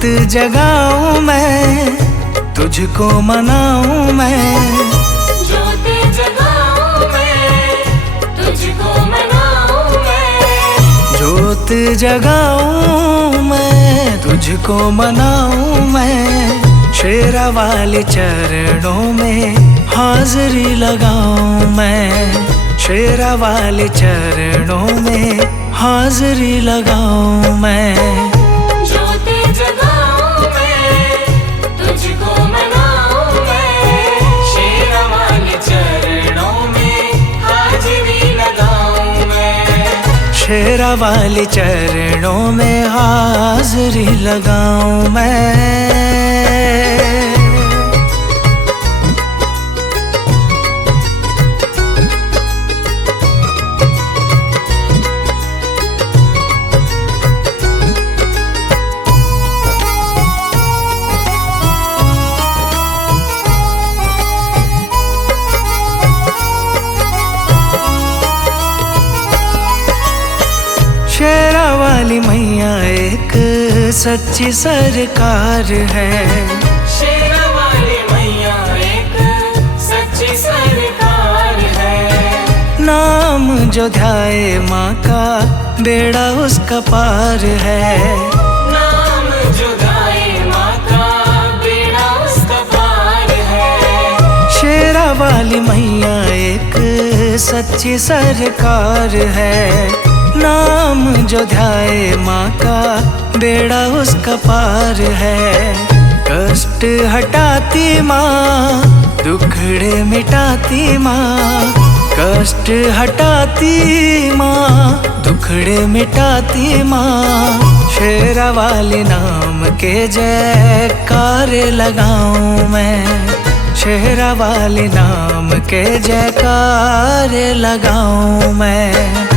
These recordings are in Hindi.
जोत जगाऊं मैं, तुझको मनाऊं मैं। जोत जगाऊं मैं, तुझको मनाऊं मैं। जोत जगाऊं मैं, तुझको मनाऊं मैं। शेरा वाले चरणों में हाजिरी लगाऊं मैं। शेरा वाले चरणों में हाजिरी लगाऊं मैं। जोत जगाऊं मैं, तुझको मनाऊं मैं। शेरा वाले चरणों में हाजिरी लगाऊं मैं। शेरा वाले चरणों में हाजिरी लगाऊं मैं। शेरा वाली मैया एक सच्ची सरकार है। शेरा वाली मैया एक सच्ची सरकार है। नाम जो ध्याए माँ का बेड़ा उसका पार है। नाम जो गाए माँ का बेड़ा उसका पार है। शेरा वाली मैया एक सच्ची सरकार है। नाम जो ध्याए माँ का बेड़ा उसका पार है। कष्ट हटाती माँ, दुखड़े मिटाती माँ। कष्ट हटाती माँ, दुखड़े मिटाती माँ। शेरा वाले नाम के जयकार लगाऊं मैं। शेरा वाले नाम के जयकार लगाऊं मैं।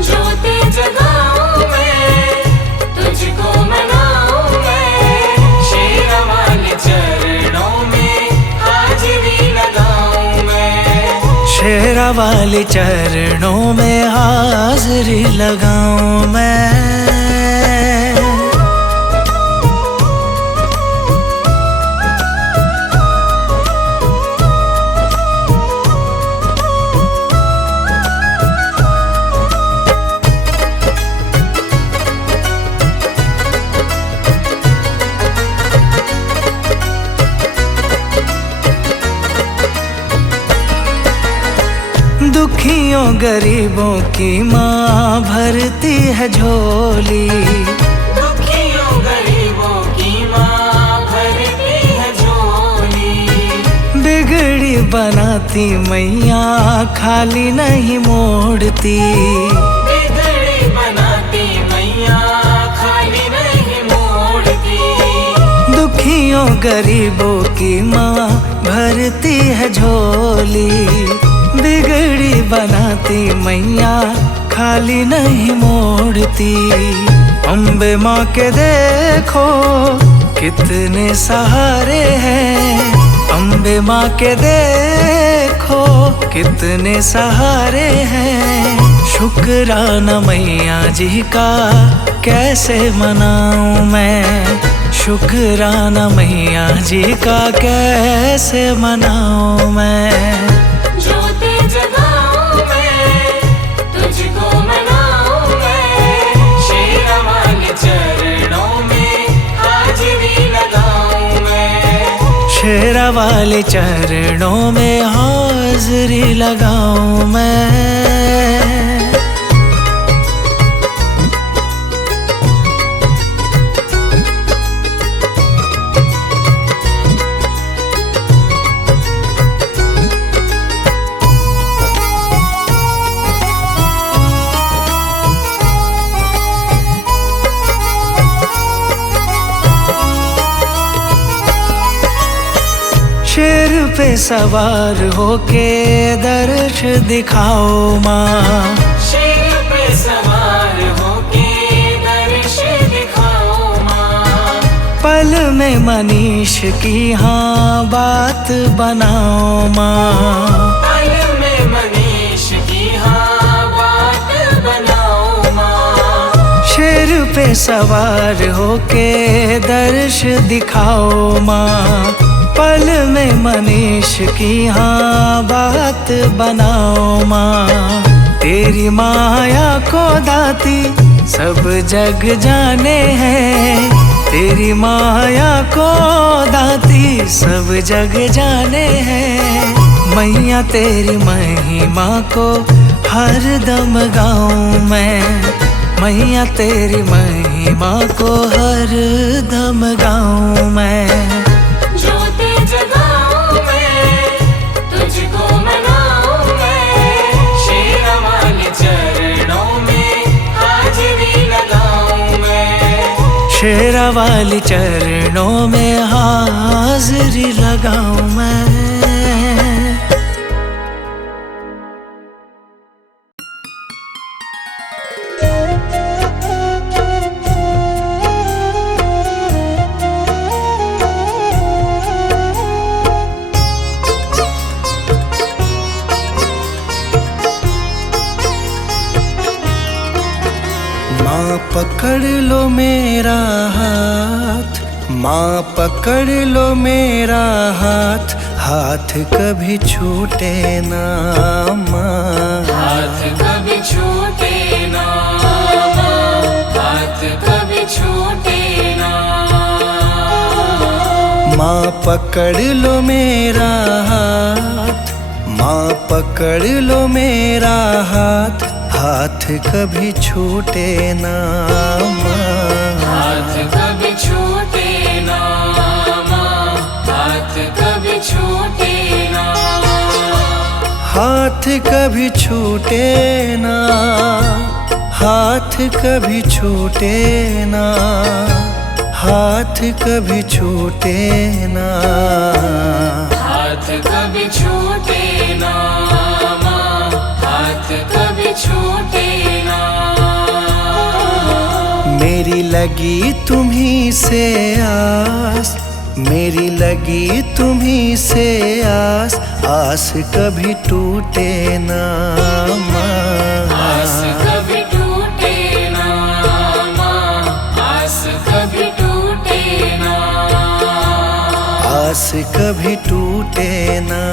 जोत जगाऊं मैं, तुझको मनाऊं मैं। शेरा वाले चरणों में हाजिरी लगाऊं मैं। शेरा वाले चरणों में हाजिरी लगाऊं मैं। दुखियों गरीबों की माँ भरती है झोली। दुखियों गरीबों की माँ भरती है झोली। बिगड़ी बनाती मैया खाली नहीं मोड़ती। बिगड़ी बनाती मैया खाली नहीं मोड़ती। दुखियों गरीबों की माँ भरती है झोली। बिगड़ी बनाती मैया खाली नहीं मोड़ती। अम्बे माँ के देखो कितने सहारे हैं। अम्बे माँ के देखो कितने सहारे हैं। शुक्राना मैया जी का कैसे मनाऊं मैं। शुक्राना मैया जी का कैसे मनाऊं मैं। जोत जगाऊं मैं, तुझको मनाऊं मैं। शेरा वाले चरणों में हाजिरी लगाऊं मैं। शेरा वाले चरणों में हाजिरी लगाऊं मैं। शेर पे सवार होके दर्श दिखाओ माँ। शेर पे सवार होके दर्श दिखाओ माँ। पल में मनीष की हाँ बात बनाओ माँ। पल में मनीष की हाँ बात बनाओ माँ। शेर पे सवार होके दर्श दिखाओ माँ। पल में मनीष की हाँ बात बनाओ माँ। तेरी माया को दाती सब जग जाने हैं। तेरी माया को दाती सब जग जाने हैं। मैया तेरी महिमा को हर दम गाऊं मैं। मैया तेरी महिमा को हर दम गाऊं मैं। ज्योति जगाऊं मैं, तुझको मनाऊं मैं। शेरा वाले चरणों में हाजिरी लगाऊं मैं। शेरा वाली चरणों में हाजिरी लगाऊं मैं। माँ पकड़ लो मेरा हाथ, माँ पकड़ लो मेरा हाथ, हाथ कभी छूटे ना माँ। हाथ कभी छूटे ना माँ, हाथ कभी छूटे ना। माँ पकड़ लो मेरा हाथ, माँ पकड़ लो मेरा हाथ, हाथ कभी छूटे ना माँ। हाथ कभी छूटे ना माँ, हाथ कभी छूटे ना। हाथ कभी छूटे ना, हाथ कभी छूटे ना, हाथ कभी छूटे ना। हाथ कभी छूटे ना माँ, हाथ कभी छूटे ना। मेरी लगी तुम्हीं से आस, मेरी लगी तुम्हीं से आस, आस कभी टूटे ना आस माँ। कभी टूटे ना माँ, आस कभी टूटे ना। आस कभी टूटे ना।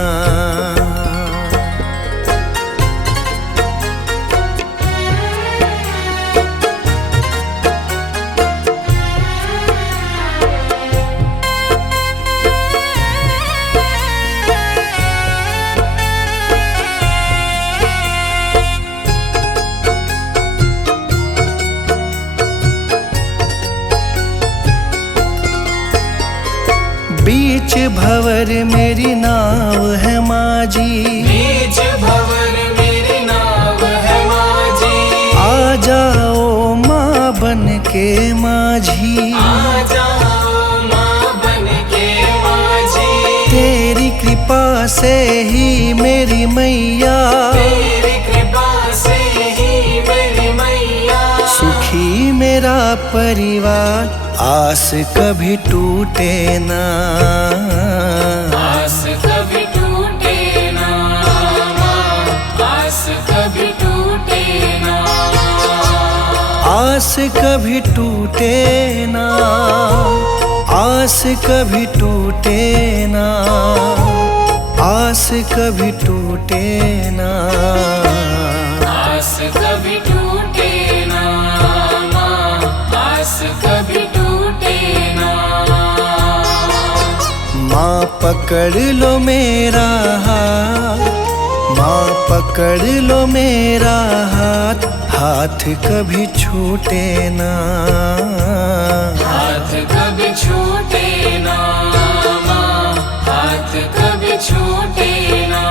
बीच भंवर मेरी नाव है माझी, बीच भंवर मेरी नाव है माझी। आ जाओ माँ बन के माझी, आ जाओ माँ बन के माझी। तेरी कृपा से ही मेरी मैया, तेरी कृपा से ही मेरी मैया। सुखी मेरा परिवार, आस कभी टूटे ना। आस कभी टूटे ना माँ, आस कभी टूटे ना। आस कभी टूटे ना, आस कभी टूटे ना, आस कभी टूटे ना। आस कभी टूटे ना माँ, आस कभी टूटे ना। माँ पकड़ लो मेरा हाथ, माँ पकड़ लो मेरा हाथ, हाथ कभी छूटे ना। हाथ कभी छूटे ना माँ, हाथ कभी छूटे ना।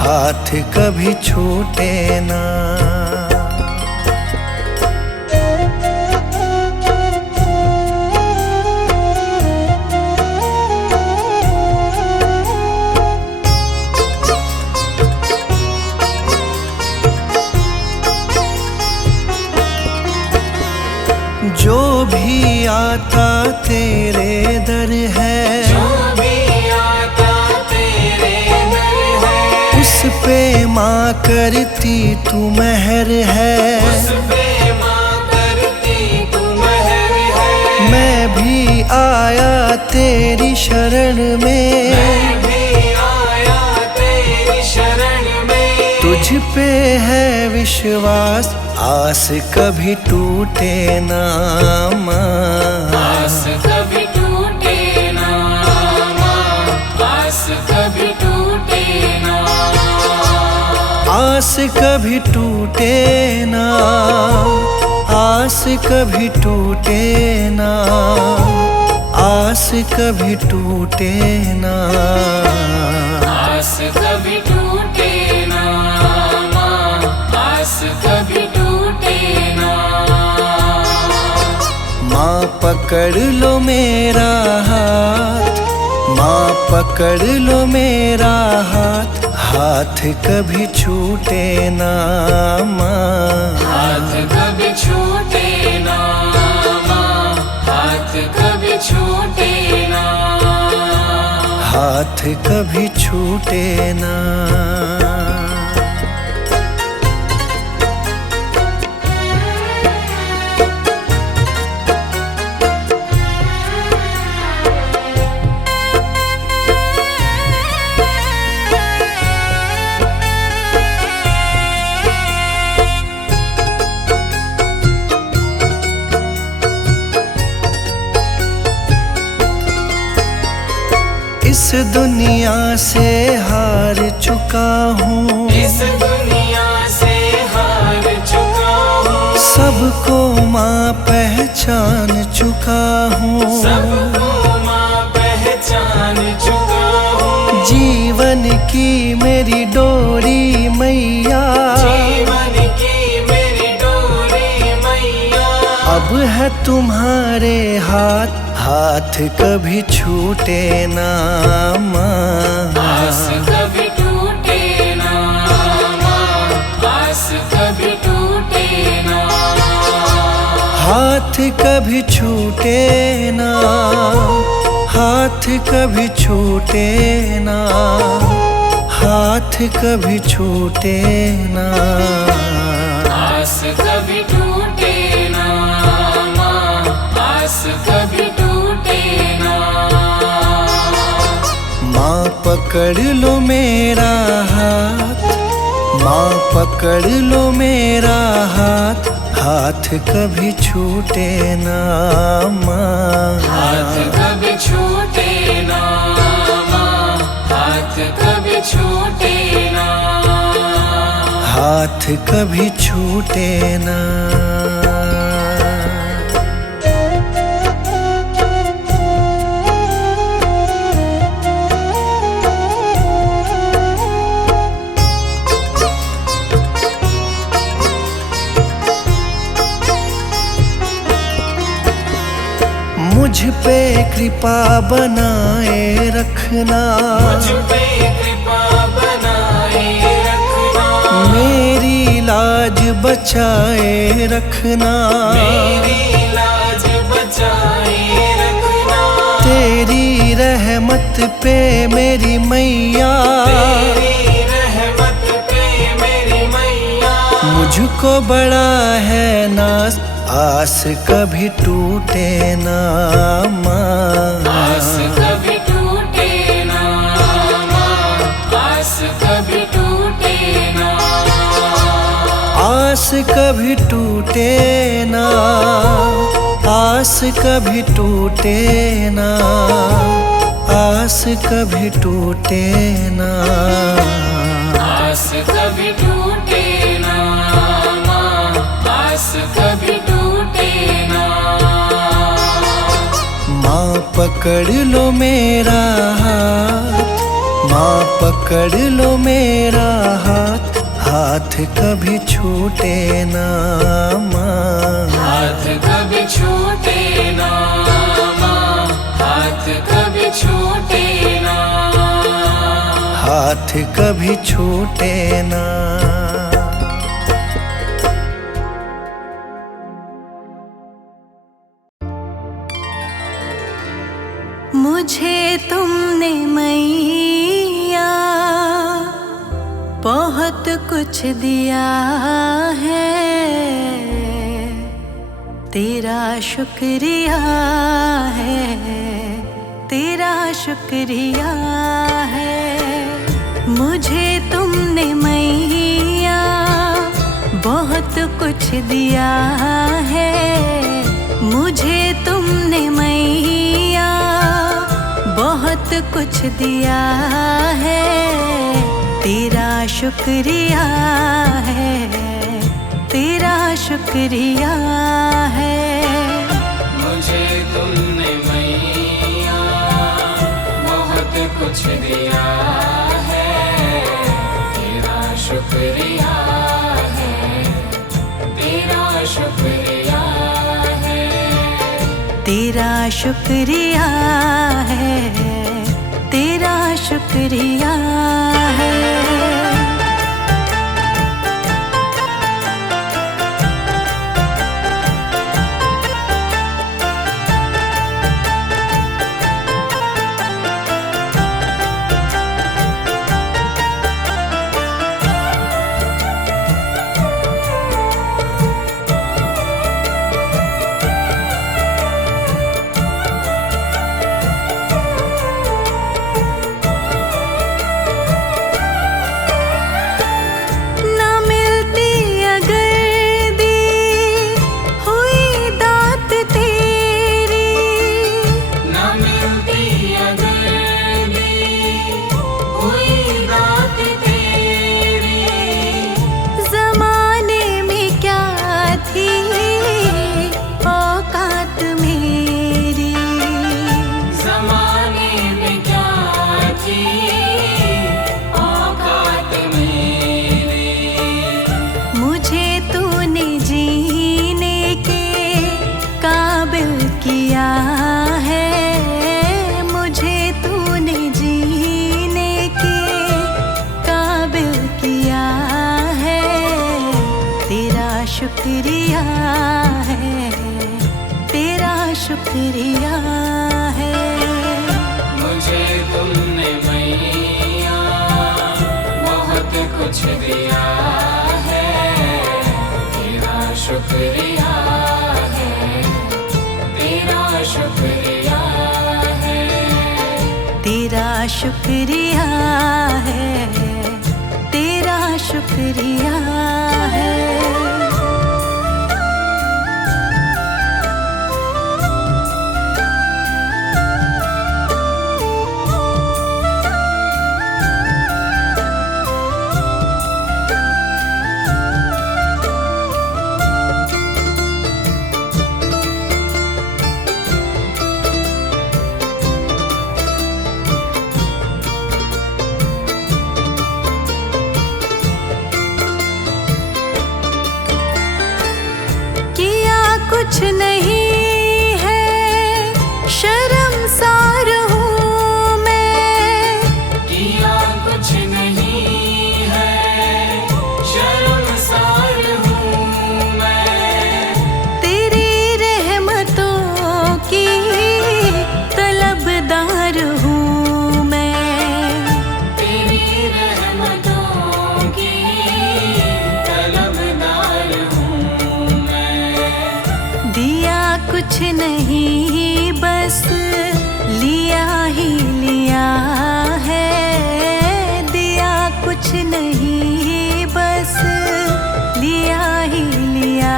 हाथ कभी छूटे ना। जो भी आता तेरे दर है, जो भी आता तेरे दर है। उस पे माँ करती तू मेहर है। उस पे माँ करती आया तेरी शरण में, मैं भी आया तेरी शरण में। तुझ पे है विश्वास, आस कभी टूटे ना माँ। आस कभी टूटे ना माँ, आस कभी टूटे ना। आस कभी टूटे ना, आस कभी टूटे ना, आस कभी टूटे ना। आस कभी टूटे ना माँ, आस कभी टूटे ना। माँ पकड़ लो मेरा हाथ, माँ पकड़ लो मेरा हाथ, हाथ कभी छूटे ना माँ। हाथ कभी छूटे ना माँ, हाथ कभी छूटे ना। हाथ कभी छूटे ना। इस दुनिया से हार चुका हूँ, इस दुनिया से हार चुका हूँ। सबको माँ पहचान चुका हूँ, सबको माँ पहचान चुका हूँ। जीवन की मेरी डोरी मैया, जीवन की मेरी डोरी मैया। अब है तुम्हारे हाथ, हाथ कभी छूटे ना माँ। आस कभी टूटे ना माँ, आस कभी टूटे ना। हाथ कभी छूटे ना, हाथ कभी छूटे ना, हाथ कभी छूटे ना। आस कभी टूटे ना माँ, आस कभी टूटे ना। माँ पकड़ लो मेरा हाथ, माँ पकड़ लो मेरा हाथ, हाथ कभी छूटे ना माँ। हाथ कभी छूटे ना माँ, हाथ कभी छूटे ना। हाथ कभी छूटे ना। मुझ पे कृपा बनाए रखना, मुझ पे कृपा बनाए रखना। मेरी लाज बचाए रखना, मेरी लाज बचाए रखना। तेरी रहमत पे मेरी मैया, तेरी रहमत पे मेरी मैया। मुझको बड़ा है नाज, आस कभी टूटे ना माँ। आस कभी टूटे ना माँ, आस कभी टूटे ना। आस कभी टूटे ना, आस कभी टूटे ना, आस कभी टूटे ना। आस कभी टूटे ना माँ, आस कभी टूटे ना। माँ पकड़ लो मेरा हाथ, माँ पकड़ लो मेरा हाथ, हाथ कभी छूटे ना माँ। हाथ कभी छूटे ना माँ, हाथ कभी छूटे ना। हाथ कभी छूटे ना। मुझे तुमने मैया बहुत कुछ दिया है, तेरा शुक्रिया है, तेरा शुक्रिया है। मुझे तुमने मैया बहुत कुछ दिया है, मुझे तुमने मैया बहुत कुछ दिया है। तेरा शुक्रिया है, तेरा शुक्रिया है। मुझे तुमने मैया बहुत कुछ दिया है, तेरा शुक्रिया है, तेरा शुक्रिया है। तेरा शुक्रिया है, तेरा शुक्रिया है। शुक्रिया है, तेरा शुक्रिया है। मुझे तुमने मैया बहुत कुछ दिया है, तेरा शुक्रिया है, तेरा शुक्रिया है। तेरा शुक्रिया है, तेरा शुक्रिया है। कुछ नहीं है शर्मसार हूँ मैं, किया कुछ नहीं है शर्मसार हूँ मैं। तेरी रहमतों की तलबदार हूँ मैं, तेरी रहमतों की तलबदार हूँ मैं। दिया कुछ नहीं बस लिया ही लिया है, दिया कुछ नहीं बस लिया ही लिया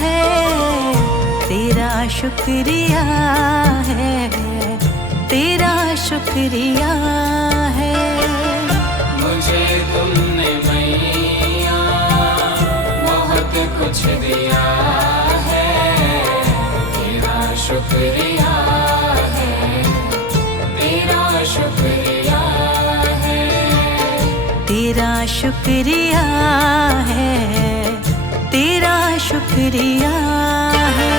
है। तेरा शुक्रिया है, तेरा शुक्रिया है। मुझे तुमने मैया बहुत कुछ दिया है, तेरा शुक्रिया है, तेरा शुक्रिया है। तेरा शुक्रिया है, तेरा शुक्रिया है।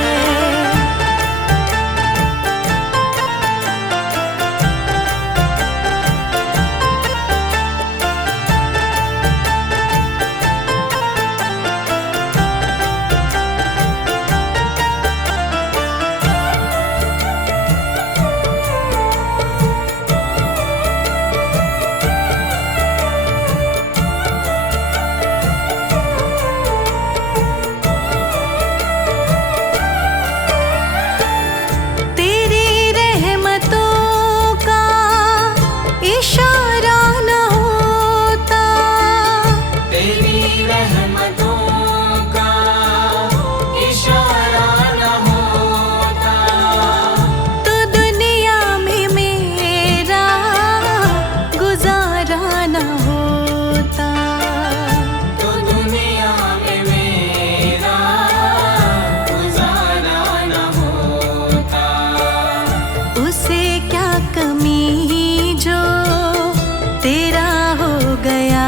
तेरा हो गया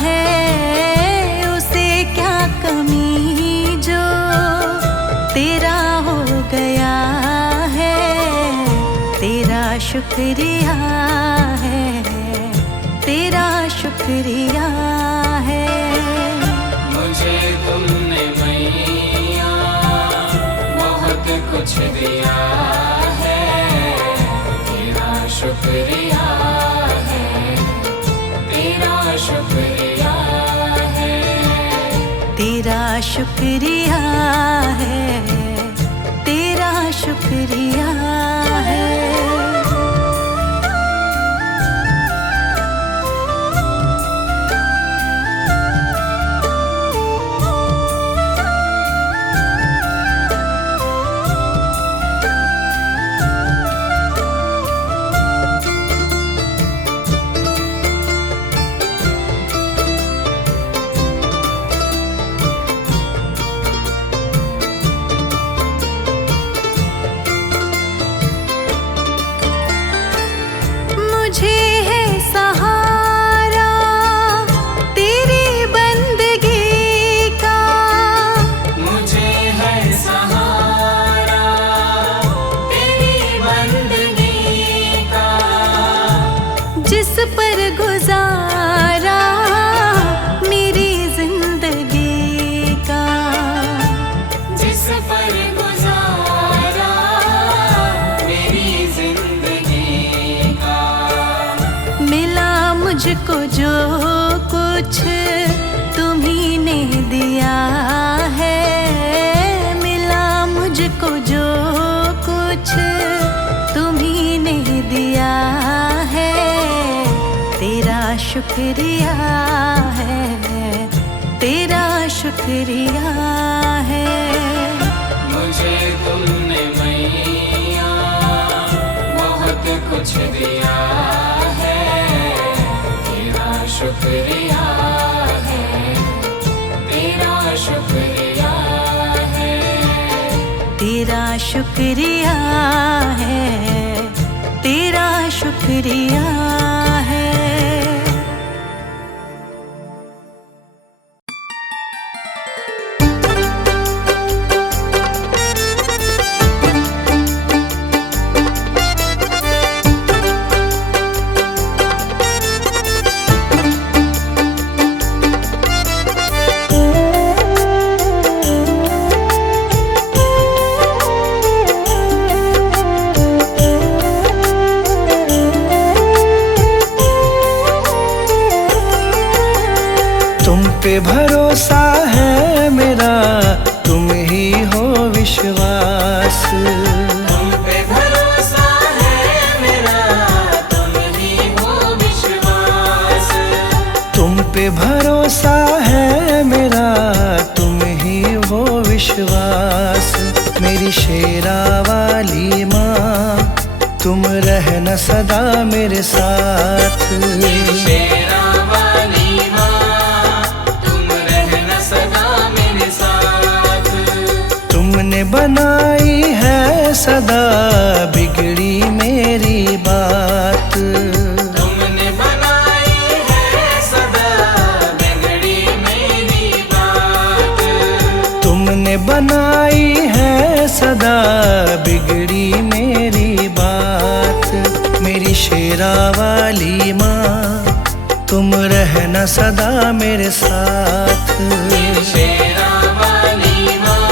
है, उसे क्या कमी जो तेरा हो गया है। तेरा शुक्रिया है, तेरा शुक्रिया है। मुझे तुमने मैया बहुत कुछ दिया है, तेरा शुक्रिया है, तेरा शुक्रिया है। तेरा शुक्रिया है, तेरा शुक्रिया है। मुझे है सहारा तेरी बंदगी का, मुझे है सहारा तेरी बंदगी का। जिस पर गुजारा मेरी जिंदगी का, जिस पर गुजारा मेरी जिंदगी का। मिला मुझको जो कुछ तुम्ही ने दिया है, मिला मुझको जो कुछ तुम्ही ने दिया है। तेरा शुक्रिया है, तेरा शुक्रिया है। मुझे तुमने मैया बहुत कुछ दिया है, तेरा शुक्रिया है, तेरा शुक्रिया है। तेरा शुक्रिया है, तेरा शुक्रिया है। पे भरोसा है मेरा, तुम ही हो विश्वास। तुम पे भरोसा है मेरा, तुम ही हो विश्वास। तुम पे भरोसा है मेरा, तुम ही हो विश्वास। मेरी शेरा वाली माँ, तुम रहना सदा मेरे साथ। मेरी शेरा वाली माँ, तुमने बनाई है सदा बिगड़ी मेरी बात। तुमने बनाई है सदा बिगड़ी मेरी बात। तुमने बनाई है सदा बिगड़ी मेरी बात। मेरी शेरा वाली माँ, तुम रहना सदा मेरे साथ। मेरी शेरा वाली माँ,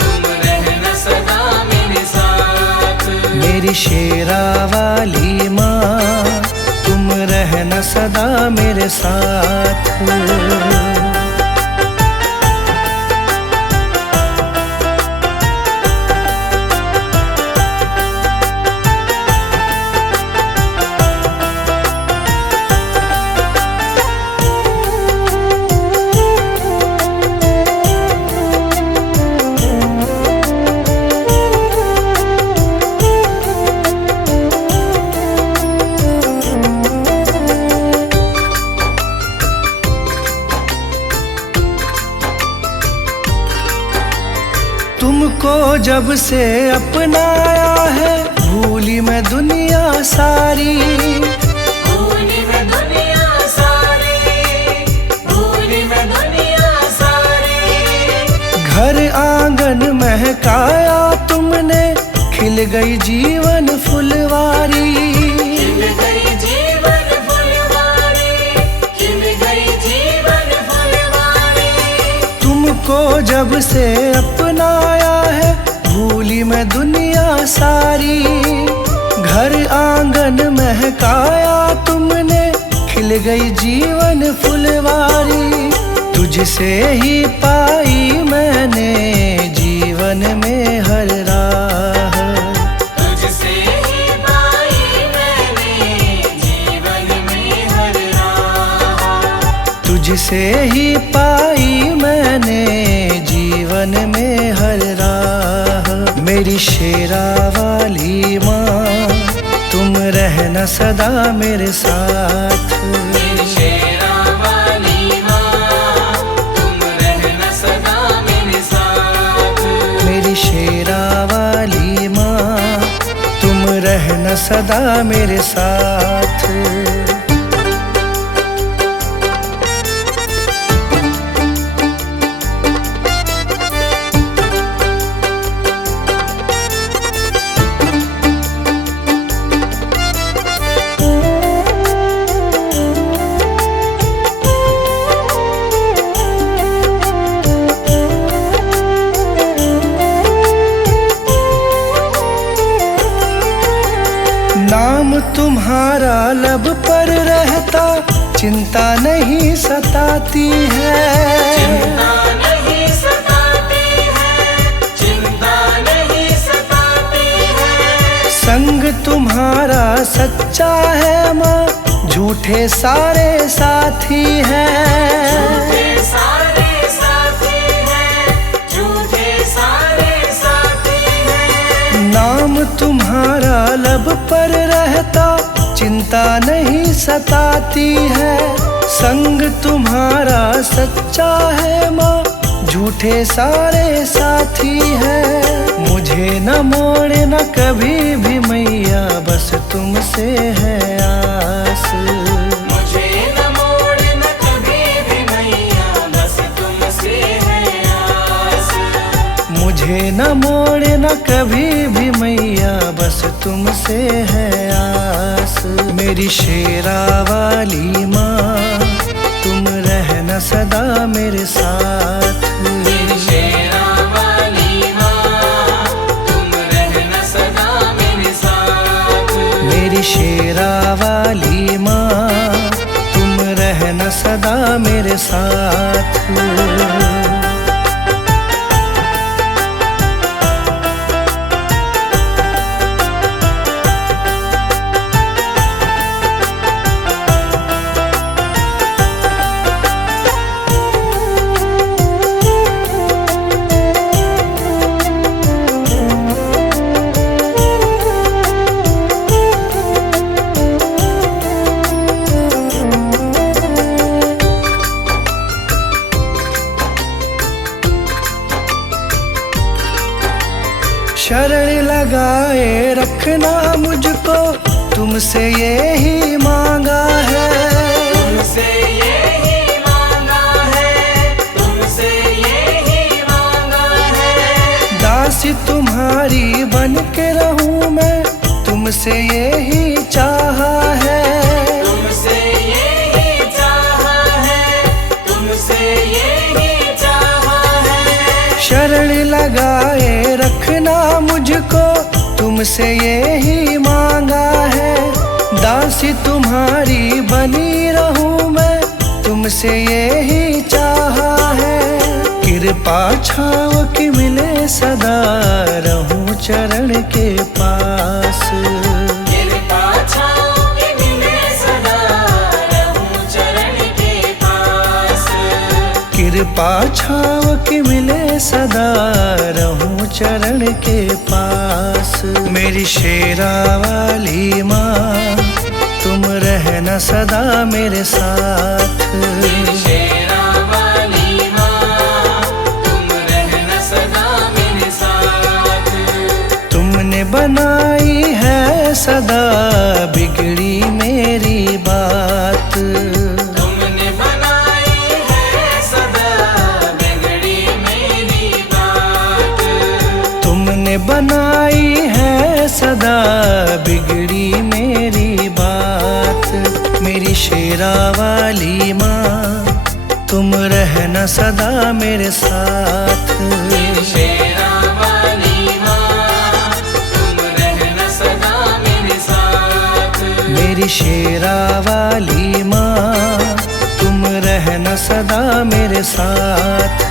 तुम रहना सदा मेरे साथ। मेरी शेरा वाली माँ, तुम रहना सदा मेरे साथ। तुमको जब से अपनाया है, भूली मैं दुनिया सारी। भूली महकाया तुमने, खिल गई जीवन फुलवारी। खिल गई जीवन फुलवारी, खिल गई जीवन फुलवारी। तुमको जब से अपनाया है, भूली मैं दुनिया सारी। घर आंगन महकाया तुमने, खिल गई जीवन फुलवारी। तुझसे ही पाई मैंने जीवन में हर राह। तुझसे ही पाई मैंने जीवन में हर राह। तुझसे ही पाई मैंने जीवन में हर राह। मेरी शेरा वाली माँ, तुम रहना सदा मेरे साथ। मेरी शेरा वाली माँ, तुम रहना सदा मेरे साथ। मेरी शेरा वाली माँ, तुम रहना सदा मेरे साथ। नाम तुम्हारा लब पर रहता, चिंता नहीं सताती है। चिंता नहीं सताती है, चिंता नहीं सताती है। संग तुम्हारा सच्चा है माँ, झूठे सारे साथी हैं। झूठे सारे साथी हैं, झूठे सारे साथी हैं। नाम तुम्हारा लब पर रहता, चिंता नहीं सताती है। संग तुम्हारा सच्चा है माँ, झूठे सारे साथी हैं। मुझे न मोड़ना कभी भी मैया, बस तुमसे है आस। मुझे न मोड़ना कभी भी मैया, बस तुमसे है आस। मुझे न मोड़ना कभी भी मैया, बस तुमसे है आस। मेरी शेरा वाली माँ, तुम रहना सदा मेरे साथ। मेरी शेरा वाली माँ, तुम रहना सदा मेरे साथ। मेरी शेरा वाली माँ, तुम रहना सदा मेरे साथ। शरण लगाए रखना मुझको, तुमसे यही मांगा है। तुमसे यही मांगा है, तुमसे यही मांगा है। दासी तुम्हारी बन के रहूं मैं, तुमसे यही चाहा है। तुमसे यही चाहा है, तुमसे यही चाहा है। शरण लगाए रखना मुझको, तुमसे यही मांगा है। दासी तुम्हारी बनी रहूं मैं, तुमसे यही चाहा है। कृपा छाँव की मिले सदा, रहूं चरण के पास। कृपा छाँव की मिले सदा, रहूं चरण के पास। कृपा छाँव की मिले सदा, रहूं चरण के पास। मेरी शेरा वाली माँ, तुम रहना सदा मेरे साथ। मेरी शेरा वाली माँ, तुम रहना सदा मेरे साथ। तुमने बनाई है सदा बिगड़ी मेरी बात। तुमने बनाई है सदा बिगड़ी मेरी बात। बनाई है सदा बिगड़ी मेरी बात। मेरी शेरा वाली माँ तुम रहना सदा मेरे साथ। शेरा वाली माँ तुम रहना सदा मेरे साथ। मेरी शेरा वाली माँ तुम रहना सदा मेरे साथ।